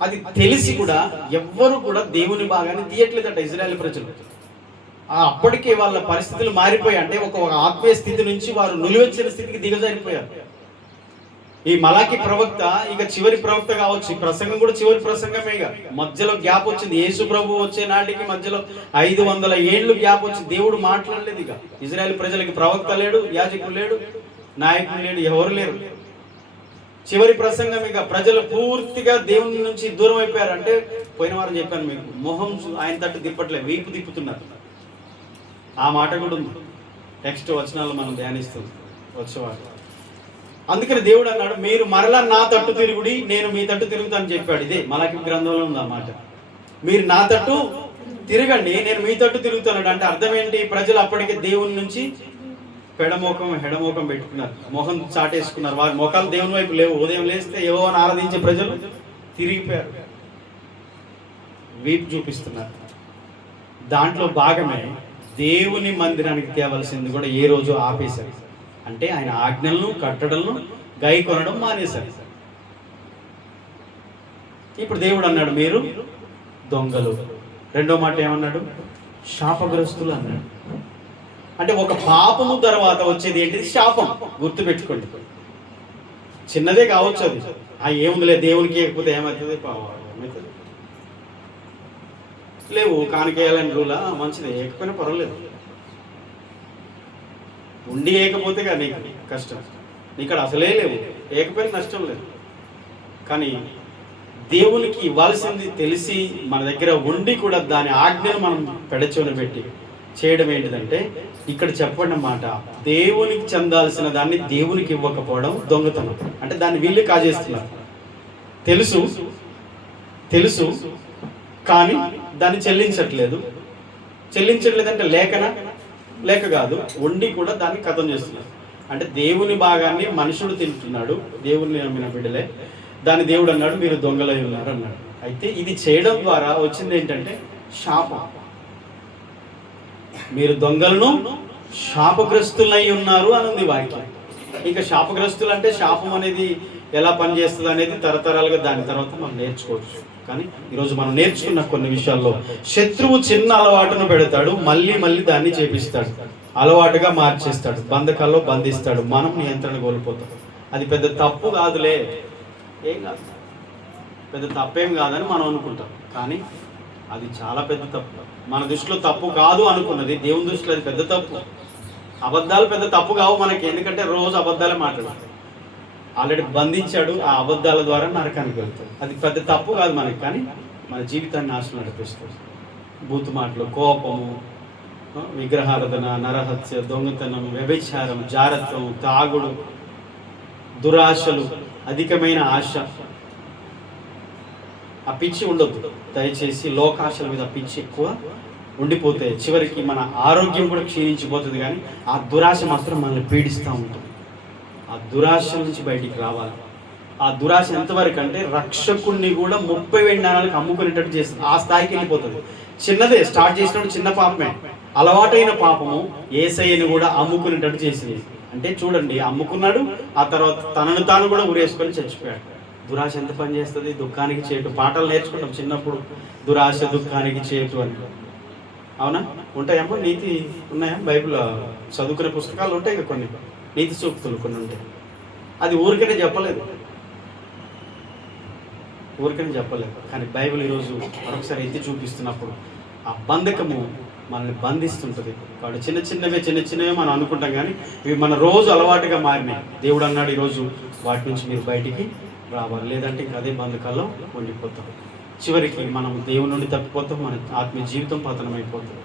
అది తెలిసి కూడా ఎవ్వరు కూడా దేవుని భాగాన్ని తీయట్లేదట ఇజ్రాయెల్ ప్రజలు. అప్పటికే వాళ్ళ పరిస్థితులు మారిపోయాయి. అంటే ఒక ఆత్మీయ స్థితి నుంచి వారు నిలువెచ్చిన స్థితికి దిగజారిపోయారు. ఈ మలాకి ప్రవక్త ఇక చివరి ప్రవక్త కావచ్చు. ఈ ప్రసంగం కూడా చివరి ప్రసంగమే. మధ్యలో గ్యాప్ వచ్చింది. యేసు ప్రభు వచ్చే నాటికి మధ్యలో 500 ఏళ్ళు గ్యాప్ వచ్చింది. దేవుడు మాట్లాడలేదు. ఇక ఇజ్రాయెల్ ప్రజలకి ప్రవక్త లేడు, యాజకుడు లేడు, నాయకుడు లేడు, ఎవరు లేరు. చివరి ప్రసంగం. ఇక ప్రజలు పూర్తిగా దేవుని నుంచి దూరం అయిపోయారు. అంటే పోయిన వారం చెప్పాను మీకు, మొహం ఆయన తట్టు తిప్పట్లేదు, వీపు తిప్పుతున్నారు. ఆ మాట కూడా ఉంది. నెక్స్ట్ వచనాలు మనం ధ్యానిస్తాం వచ్చేవారు. అందుకని దేవుడు అన్నాడు, మీరు మరలా నా తట్టు తిరుగుడి, నేను మీ తట్టు తిరుగుతానని చెప్పాడు. ఇదే మలాకి గ్రంథంలో ఉంది ఆ మాట. మీరు నా తట్టు తిరగండి, నేను మీ తట్టు తిరుగుతాను. అంటే అర్థం ఏంటి? ప్రజలు అప్పటికే దేవుని నుంచి హెడమోకం పెట్టుకున్నారు, మొహం చాటేసుకున్నారు. వారి మొఖాలు దేవుని వైపు లేవు. ఉదయం లేస్తే యెహోవాను ఆరాధించే ప్రజలు తిరిగిపోయారు, వీపు చూపిస్తున్నారు. దాంట్లో భాగమే దేవుని మందిరానికి తేవలసింది కూడా ఏ రోజు ఆపేశారు. అంటే ఆయన ఆజ్ఞలను, కట్టడలను గైకొనడం మానేశారు. ఇప్పుడు దేవుడు అన్నాడు, మీరు దొంగలు. రెండో మాట ఏమన్నాడు? శాపగ్రస్తులు అన్నాడు. అంటే ఒక పాపము తర్వాత వచ్చేది ఏంటిది? శాపం. గుర్తుపెట్టుకోండి. చిన్నదే కావచ్చు అది, ఏముందిలే దేవునికి ఏకపోతే ఏమవుతుంది, లేవు కానికేయాలని రూలా, మంచిది, ఏకపోయినా పర్వాలేదు. ఉండి ఏకపోతే కానీ నీకు కష్టం, ఇక్కడ అసలే లేవు, ఏకపోయినా నష్టం లేదు. కానీ దేవునికి ఇవ్వాల్సింది తెలిసి మన దగ్గర ఉండి కూడా దాని ఆజ్ఞను మనం పెడచెవిన పెట్టి చేయడం ఏంటిదంటే, ఇక్కడ చెప్పండి మాట, దేవునికి చెందాల్సిన దాన్ని దేవునికి ఇవ్వకపోవడం దొంగతనం. అంటే దాన్ని వీళ్ళు కాజేస్తున్నారు. తెలుసు కానీ దాన్ని చెల్లించట్లేదు అంటే లేక కాదు, ఉండి కూడా దాన్ని ఖతం చేస్తున్నారు. అంటే దేవుని భాగాన్ని మనుషుడు తింటున్నాడు, దేవుని నమ్మిన బిడ్డలే. దాన్ని దేవుడు అన్నాడు, మీరు దొంగలై ఉన్నారు అన్నాడు. అయితే ఇది చేయడం ద్వారా వచ్చింది ఏంటంటే శాపం. మీరు దొంగలను శాపగ్రస్తులై ఉన్నారు అని ఉంది వాక్యం. ఇక శాపగ్రస్తులు అంటే శాపం అనేది ఎలా పనిచేస్తుంది అనేది తరతరాలుగా దాని తర్వాత మనం నేర్చుకోవచ్చు. కానీ ఈరోజు మనం నేర్చుకున్న కొన్ని విషయాల్లో శత్రువు చిన్న అలవాటును పెడతాడు, మళ్ళీ మళ్ళీ దాన్ని చేపిస్తాడు, అలవాటుగా మార్చేస్తాడు, బంధకాల్లో బంధిస్తాడు, మనం నియంత్రణ కోల్పోతాం. అది పెద్ద తప్పు కాదులే, ఏం కాదు, పెద్ద తప్పేం కాదని మనం అనుకుంటాం. కానీ అది చాలా పెద్ద తప్పు. మన దృష్టిలో తప్పు కాదు అనుకున్నది దేవుని దృష్టిలో అది పెద్ద తప్పు. అబద్ధాలు పెద్ద తప్పు కావు మనకి, ఎందుకంటే రోజు అబద్ధాలే మాట్లాడాలి. ఆల్రెడీ బంధించాడు, ఆ అబద్ధాల ద్వారా నరకానికి వెళ్తాడు. అది పెద్ద తప్పు కాదు మనకి, కానీ మన జీవితాన్ని నాశనం నడిపిస్తుంది. బూతు మాటలు, కోపము, విగ్రహారాధన, నరహత్య, దొంగతనం, వ్యభిచారం, జారత్వం, తాగుడు, దురాశలు, అధికమైన ఆశ. ఆ పిచ్చి ఉండొద్దు దయచేసి. లోకాశల మీద పిచ్చి ఎక్కువ ఉండిపోతే చివరికి మన ఆరోగ్యం కూడా క్షీణించిపోతుంది. కానీ ఆ దురాశ మాత్రం మనల్ని పీడిస్తూ ఉంటుంది. ఆ దురాశ నుంచి బయటికి రావాలి. ఆ దురాశ ఎంతవరకు అంటే రక్షకుణ్ణి కూడా 30 వెండానాలకు అమ్ముకునేటట్టు చేస్తుంది. ఆ స్థాయికి వెళ్ళిపోతుంది. చిన్నదే స్టార్ట్ చేసినప్పుడు చిన్న పాపమే, అలవాటైన పాపము యేసయ్యను కూడా అమ్ముకునేటట్టు చేసింది. అంటే చూడండి, అమ్ముకున్నాడు, ఆ తర్వాత తనను తాను కూడా ఉరేసుకొని చచ్చిపోయాడు. దురాశ ఎంత పని చేస్తుంది? దుఃఖానికి చేటు. పాటలు నేర్చుకుంటాం చిన్నప్పుడు, దురాశ దుఃఖానికి చేటు అని. అవునా? ఉంటాయమ్మా? నీతి ఉన్నాయా? బైబిల్ చదువుకునే పుస్తకాలు ఉంటాయి కదా, కొన్ని నీతి సూక్తులు కొన్ని ఉంటాయి. అది ఊరికనే చెప్పలేదు, కానీ బైబిల్ ఈరోజు మరొకసారి ఎత్తి చూపిస్తున్నప్పుడు ఆ బంధకము మనల్ని బంధిస్తుంటుంది. కాబట్టి చిన్న చిన్నవే మనం అనుకుంటాం, కానీ ఇవి మన రోజు అలవాటుగా మారినాయి. దేవుడు అన్నాడు ఈరోజు వాటి నుంచి మీరు బయటికి రావాలి, లేదంటే ఇంకా అదే బంధకాల్లో ఉండిపోతాం. చివరికి మనం దేవుని నుండి తప్పిపోతాం, మన ఆత్మీయ జీవితం పతనమైపోతుంది.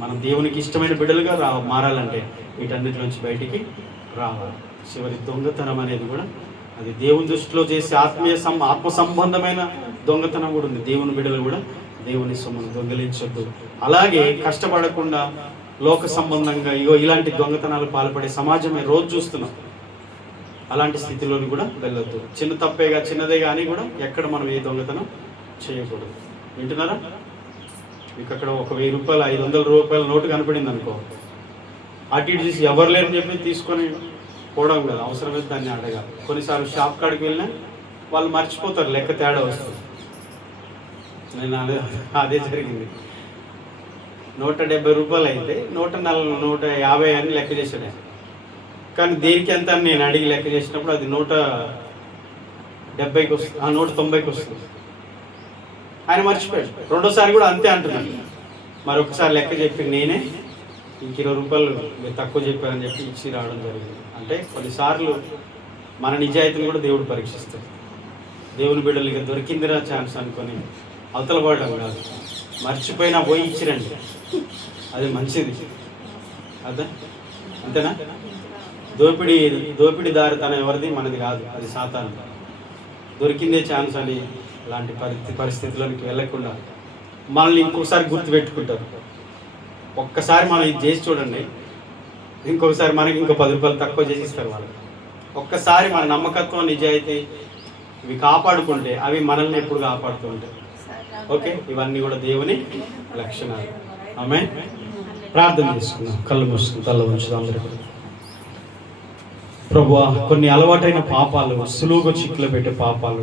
మనం దేవునికి ఇష్టమైన బిడ్డలుగా మారాలంటే వీటన్నిటి నుంచి బయటికి రావాలి. చివరి దొంగతనం అనేది కూడా అది దేవుని దృష్టిలో చేసే ఆత్మ సంబంధమైన దొంగతనం కూడా ఉంది. దేవుని బిడ్డలు కూడా దేవుని సొమ్మును దొంగిలించొద్దు. అలాగే కష్టపడకుండా లోక సంబంధంగా ఇలాంటి దొంగతనాలు పాల్పడే సమాజమే రోజు చూస్తున్నాం. అలాంటి స్థితిలోని కూడా వెళ్ళొద్దు. చిన్న తప్పేగా, చిన్నదే కానీ కూడా ఎక్కడ మనం ఏ దొంగతనం చేయకూడదు. వింటున్నారా? మీకు అక్కడ ఒక 1000 రూపాయలు 500 రూపాయల నోటు కనపడింది అనుకో, అటు ఇటు చూసి ఎవరు లేరని చెప్పి తీసుకొని పోవడం కదా, అవసరమైతే దాన్ని అడగాలి. కొన్నిసార్లు షాప్ కాడికి వెళ్ళినా వాళ్ళు మర్చిపోతారు, లెక్క తేడా వస్తుంది. నేను అదే జరిగింది. 170 రూపాయలు అయితే 140 150 అని లెక్క చేశాను. కానీ దేనికి ఎంత అని నేను అడిగి లెక్క చేసినప్పుడు అది 170కి వస్తుంది, 190కి వస్తుంది. ఆయన మర్చిపోయాడు. రెండోసారి కూడా అంతే అంటున్నాడు. మరొకసారి లెక్క చెప్పి నేనే ఇంక 20 రూపాయలు మీరు తక్కువ చెప్పారని చెప్పి ఇచ్చి రావడం జరిగింది. అంటే కొన్నిసార్లు మన నిజాయితీని కూడా దేవుడు పరీక్షిస్తాడు. దేవుని బిడ్డలు ఇక దొరికిందిరా ఛాన్స్ అనుకొని అవతల పడడం కాదు, మర్చిపోయినా పోయి ఇచ్చిరండి, అది మంచిది. అదే అంతేనా? దోపిడీదారితనం ఎవరిది? మనది కాదు, అది సాతాను. దొరికిందే ఛాన్స్ అని అలాంటి పరిస్థితుల్లోకి వెళ్ళకుండా మనల్ని ఇంకొకసారి గుర్తుపెట్టుకుంటారు. ఒక్కసారి మనం ఇది చేసి చూడండి, ఇంకొకసారి మనకి ఇంకో 10 రూపాయలు తక్కువ చేసి ఇస్తారు వాళ్ళు. ఒక్కసారి మన నమ్మకత్వం, నిజాయితీ ఇవి కాపాడుకుంటే అవి మనల్ని ఎప్పుడు కాపాడుతూ ఉంటాయి. ఓకే, ఇవన్నీ కూడా దేవుని లక్షణాలు. ఆమేన్. ప్రార్థన చేసుకుందాం, కళ్ళు మూసుకుని తల ఉంచుదాం. ప్రభువా, కొన్ని అలవాటైన పాపాలు, సులువుగా చిక్కులు పెట్టే పాపాలు